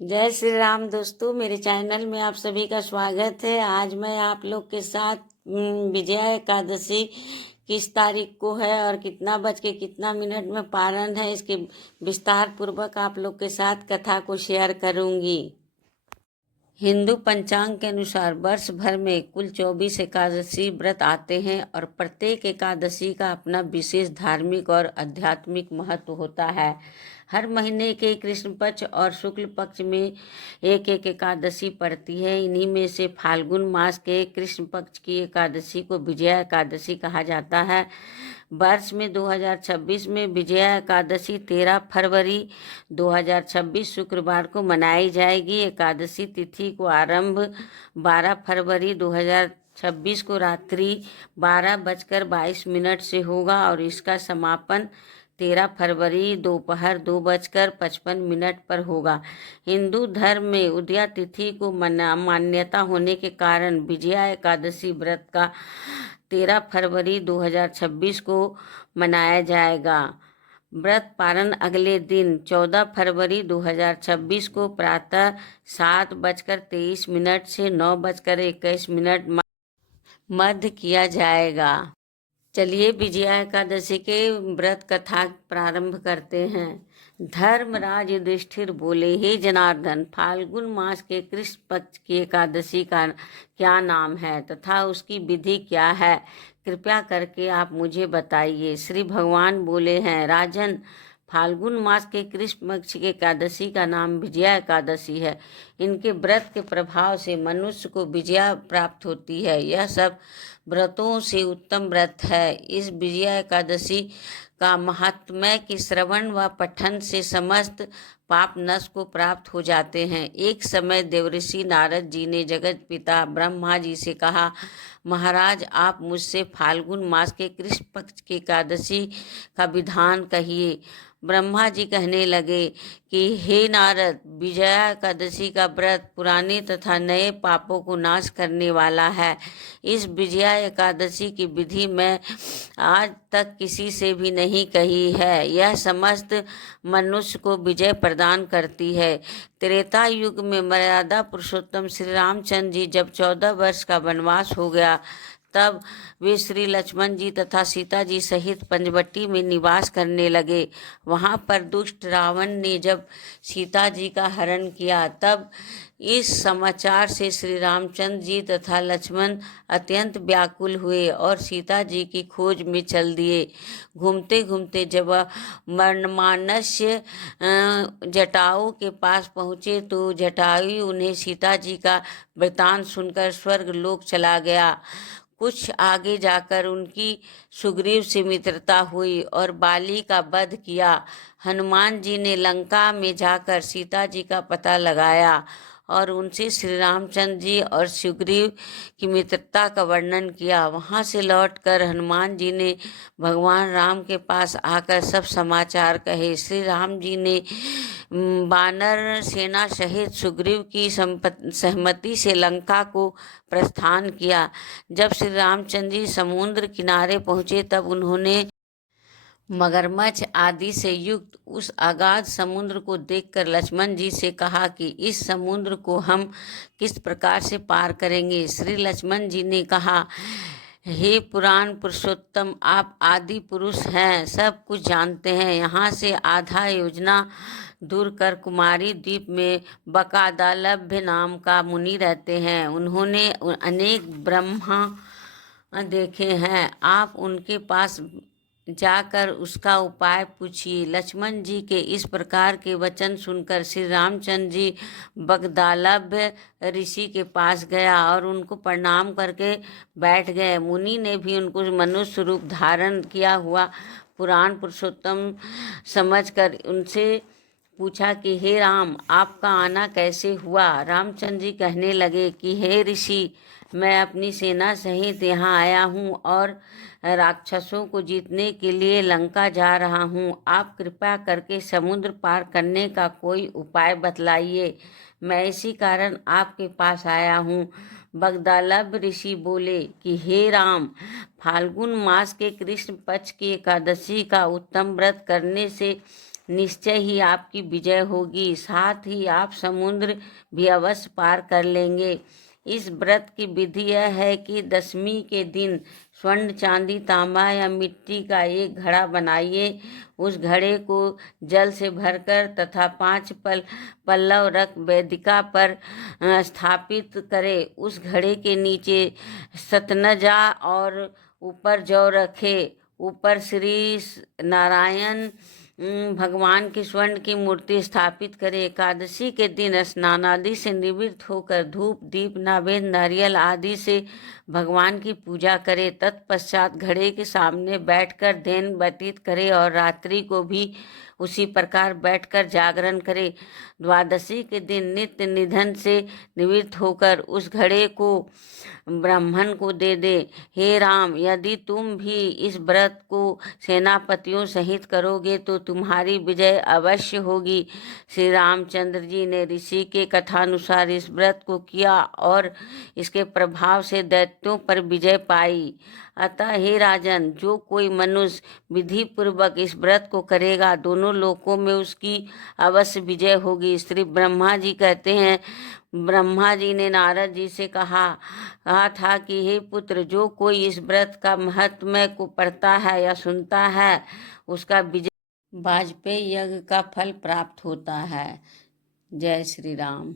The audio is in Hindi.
जय श्री राम दोस्तों, मेरे चैनल में आप सभी का स्वागत है। आज मैं आप लोग के साथ विजया एकादशी किस तारीख को है और कितना बज के कितना मिनट में पारण है, इसके विस्तार पूर्वक आप लोग के साथ कथा को शेयर करूंगी। हिंदू पंचांग के अनुसार वर्ष भर में कुल 24 एकादशी व्रत आते हैं और प्रत्येक एकादशी का अपना विशेष धार्मिक और आध्यात्मिक महत्व होता है। हर महीने के कृष्ण पक्ष और शुक्ल पक्ष में एक एक एकादशी पड़ती है। इन्हीं में से फाल्गुन मास के कृष्ण पक्ष की एकादशी को विजया एकादशी कहा जाता है। वर्ष में 2026 में विजया एकादशी 13 फरवरी 2026 शुक्रवार को मनाई जाएगी। एकादशी तिथि को आरंभ 12 फरवरी 2026 को रात्रि 12:22 से होगा और इसका समापन 13 फरवरी दोपहर 2:55 पर होगा। हिंदू धर्म में उदया तिथि को मान्यता होने के कारण विजया एकादशी व्रत का 13 फरवरी 2026 को मनाया जाएगा। व्रत पारण अगले दिन 14 फरवरी 2026 को प्रातः 7:23 से 9:21 मध्य किया जाएगा। चलिए विजया एकादशी के व्रत कथा प्रारंभ करते हैं। धर्मराज युधिष्ठिर बोले, हे जनार्दन, फाल्गुन मास के कृष्ण पक्ष की एकादशी का क्या नाम है तथा उसकी विधि क्या है? कृपया करके आप मुझे बताइए। श्री भगवान बोले हैं, राजन, फाल्गुन मास के कृष्ण पक्ष की एकादशी का नाम विजया एकादशी है। इनके व्रत के प्रभाव से मनुष्य को विजया प्राप्त होती है। यह सब व्रतों से उत्तम व्रत है। इस विजया एकादशी का महात्म्य के श्रवण व पठन से समस्त पाप नष्ट को प्राप्त हो जाते हैं। एक समय देवऋषि नारद जी ने जगत पिता ब्रह्मा जी से कहा, महाराज, आप मुझसे फाल्गुन मास के कृष्ण पक्ष की एकादशी का विधान कहिए। ब्रह्मा जी कहने लगे कि हे नारद, विजया एकादशी का व्रत पुराने तथा नए पापों को नाश करने वाला है। इस विजया एकादशी की विधि मैं आज तक किसी से भी नहीं कही है। यह समस्त मनुष्य को विजय प्रदान करती है। त्रेता युग में मर्यादा पुरुषोत्तम श्री रामचंद्र जी जब 14 वर्ष का वनवास हो गया, तब वे श्री लक्ष्मण जी तथा सीता जी सहित पंचवटी में निवास करने लगे। वहां पर दुष्ट रावण ने जब सीता जी का हरण किया, तब इस समाचार से श्री रामचंद्र जी तथा लक्ष्मण अत्यंत व्याकुल हुए और सीता जी की खोज में चल दिए। घूमते घूमते जब मनमानस्य जटायु के पास पहुँचे तो जटायु उन्हें सीता जी का वृतांत सुनकर स्वर्ग लोक चला गया। कुछ आगे जाकर उनकी सुग्रीव से मित्रता हुई और बाली का वध किया। हनुमान जी ने लंका में जाकर सीता जी का पता लगाया और उनसे श्री रामचंद्र जी और सुग्रीव की मित्रता का वर्णन किया। वहां से लौटकर हनुमान जी ने भगवान राम के पास आकर सब समाचार कहे। श्री राम जी ने वानर सेना सहित सुग्रीव की सहमति से लंका को प्रस्थान किया। जब श्री रामचंद्र जी समुद्र किनारे पहुंचे, तब उन्होंने मगरमच्छ आदि से युक्त उस अगाध समुद्र को देखकर लक्ष्मण जी से कहा कि इस समुद्र को हम किस प्रकार से पार करेंगे। श्री लक्ष्मण जी ने कहा, हे पुराण पुरुषोत्तम, आप आदि पुरुष हैं, सब कुछ जानते हैं। यहाँ से आधा योजना दूर कर कुमारी द्वीप में बकादालभ्य नाम का मुनि रहते हैं। उन्होंने अनेक ब्रह्मा देखे हैं। आप उनके पास जाकर उसका उपाय पूछिए। लक्ष्मण जी के इस प्रकार के वचन सुनकर श्री रामचंद्र जी बगदालभ्य ऋषि के पास गया और उनको प्रणाम करके बैठ गए। मुनि ने भी उनको मनुष्य रूप धारण किया हुआ पुराण पुरुषोत्तम समझकर उनसे पूछा कि हे राम, आपका आना कैसे हुआ? रामचंद्र जी कहने लगे कि हे ऋषि, मैं अपनी सेना सहित यहाँ आया हूँ और राक्षसों को जीतने के लिए लंका जा रहा हूँ। आप कृपा करके समुद्र पार करने का कोई उपाय बतलाइए। मैं इसी कारण आपके पास आया हूँ। बगदालभ ऋषि बोले कि हे राम, फाल्गुन मास के कृष्ण पक्ष की एकादशी का उत्तम व्रत करने से निश्चय ही आपकी विजय होगी, साथ ही आप समुद्र भी अवश्य पार कर लेंगे। इस व्रत की विधि यह है कि दशमी के दिन स्वर्ण, चांदी, तांबा या मिट्टी का एक घड़ा बनाइए। उस घड़े को जल से भरकर तथा 5 पल्लव रख वेदिका पर स्थापित करें। उस घड़े के नीचे सतनजा और ऊपर जौ रखे। ऊपर श्री नारायण भगवान की स्वर्ण की मूर्ति स्थापित करें। एकादशी के दिन स्नान आदि से निवृत्त होकर धूप, दीप, नैवेद्य, नारियल आदि से भगवान की पूजा करें। तत्पश्चात घड़े के सामने बैठकर दिन व्यतीत करें और रात्रि को भी उसी प्रकार बैठकर जागरण करें। द्वादशी के दिन नित्य निधन से निवृत्त होकर उस घड़े को ब्राह्मण को दे दे। हे राम, यदि तुम भी इस व्रत को सेनापतियों सहित करोगे तो तुम्हारी विजय अवश्य होगी। श्री रामचंद्र जी ने ऋषि के कथानुसार इस व्रत को किया और इसके प्रभाव से दैत्यों पर विजय पाई। अतः हे राजन, जो कोई मनुष्य विधि पूर्वक इस व्रत को करेगा, दोनों लोकों में उसकी अवश्य विजय होगी। श्री ब्रह्मा जी कहते हैं, ब्रह्मा जी ने नारद जी से कहा था कि हे पुत्र, जो कोई इस व्रत का महत्व को पढ़ता है या सुनता है, उसका विजय वाजपेयी यज्ञ का फल प्राप्त होता है। जय श्री राम।